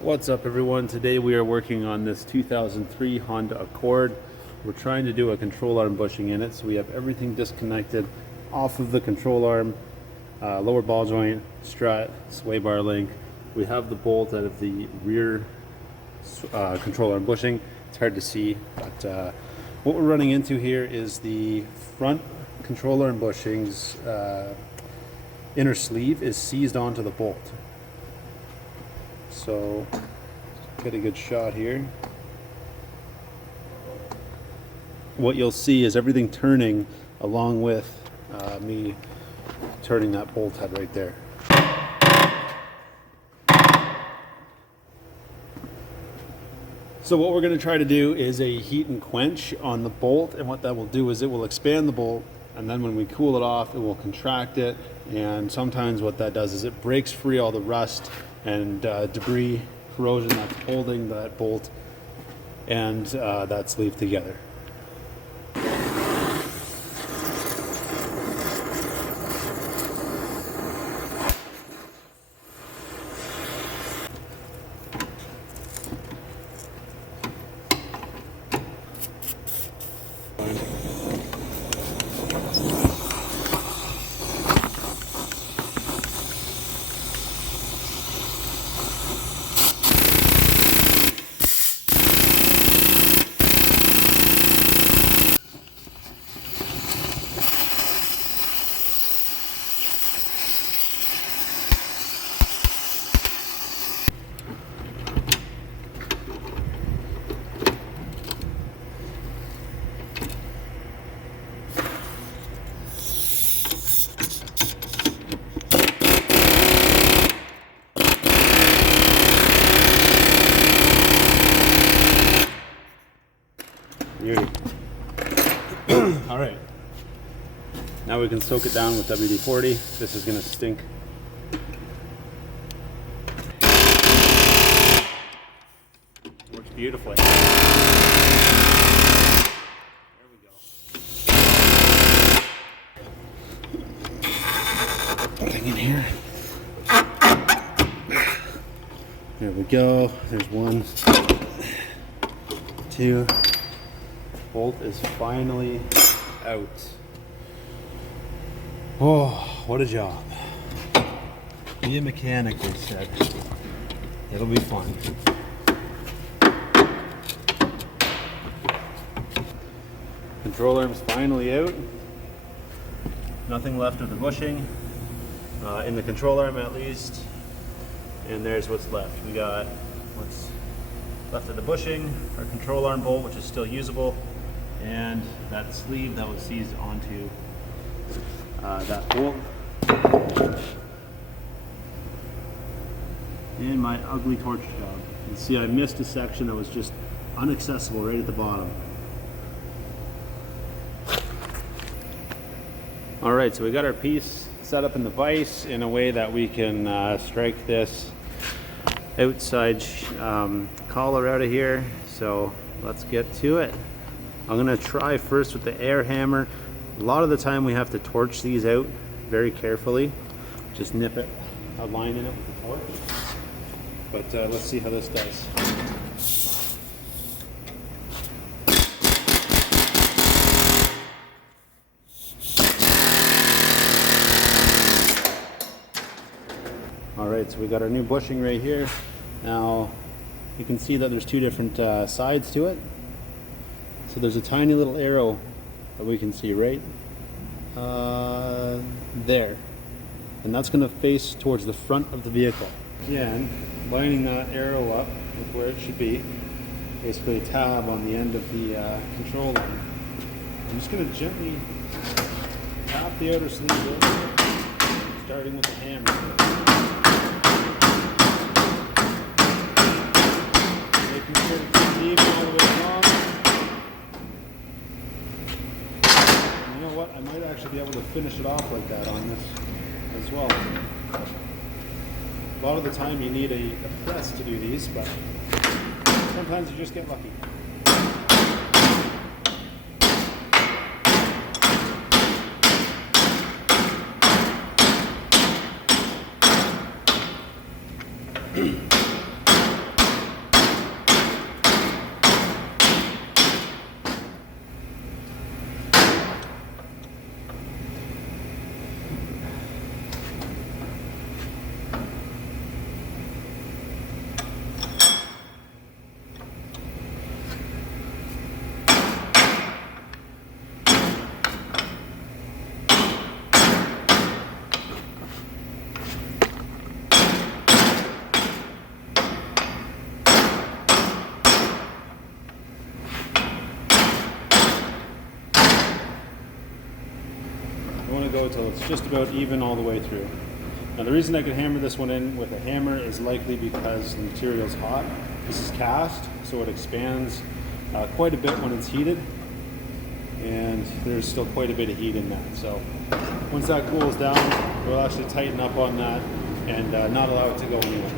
What's up everyone? Today we are working on this 2003 Honda Accord. We're trying to do a control arm bushing in it, so we have everything disconnected off of the control arm, lower ball joint, strut, sway bar link. We have the bolt out of the rear control arm bushing. It's hard to see, but what we're running into here is the front control arm bushing's inner sleeve is seized onto the bolt. So, get a good shot here. What you'll see is everything turning along with me turning that bolt head right there. So what we're going to try to do is a heat and quench on the bolt, and what that will do is it will expand the bolt, and then when we cool it off it will contract it, and sometimes what that does is it breaks free all the rust and debris, corrosion that's holding that bolt and that sleeve together. Beauty. All right, now we can soak it down with WD-40. This is going to stink. Works beautifully. There we go. Putting in here. There we go. There's one, two. Bolt is finally out. Oh, what a job. Be a mechanic, they said. It'll be fun. Control arm's finally out. Nothing left of the bushing, in the control arm at least. And there's what's left. We got what's left of the bushing, our control arm bolt, which is still usable, and that sleeve that was seized onto that bolt. And my ugly torch job. You can see I missed a section that was just inaccessible right at the bottom. Alright, so we got our piece set up in the vise in a way that we can strike this outside collar out of here. So let's get to it. I'm gonna try first with the air hammer. A lot of the time we have to torch these out very carefully. Just nip it, align it with the torch. But let's see how this does. Alright, so we got our new bushing right here. Now you can see that there's two different sides to it. So there's a tiny little arrow that we can see right there, and that's going to face towards the front of the vehicle. Again, lining that arrow up with where it should be, basically a tab on the end of the control arm. I'm just going to gently tap the outer sleeve in, starting with the hammer. Making sure to keep it even all the way along. You know what? I might actually be able to finish it off like that on this as well. A lot of the time you need a press to do these, but sometimes you just get lucky. go till it's just about even all the way through. Now the reason I could hammer this one in with a hammer is likely because the material is hot. This is cast, so it expands quite a bit when it's heated, and there's still quite a bit of heat in that. So once that cools down, we'll actually tighten up on that and not allow it to go anywhere.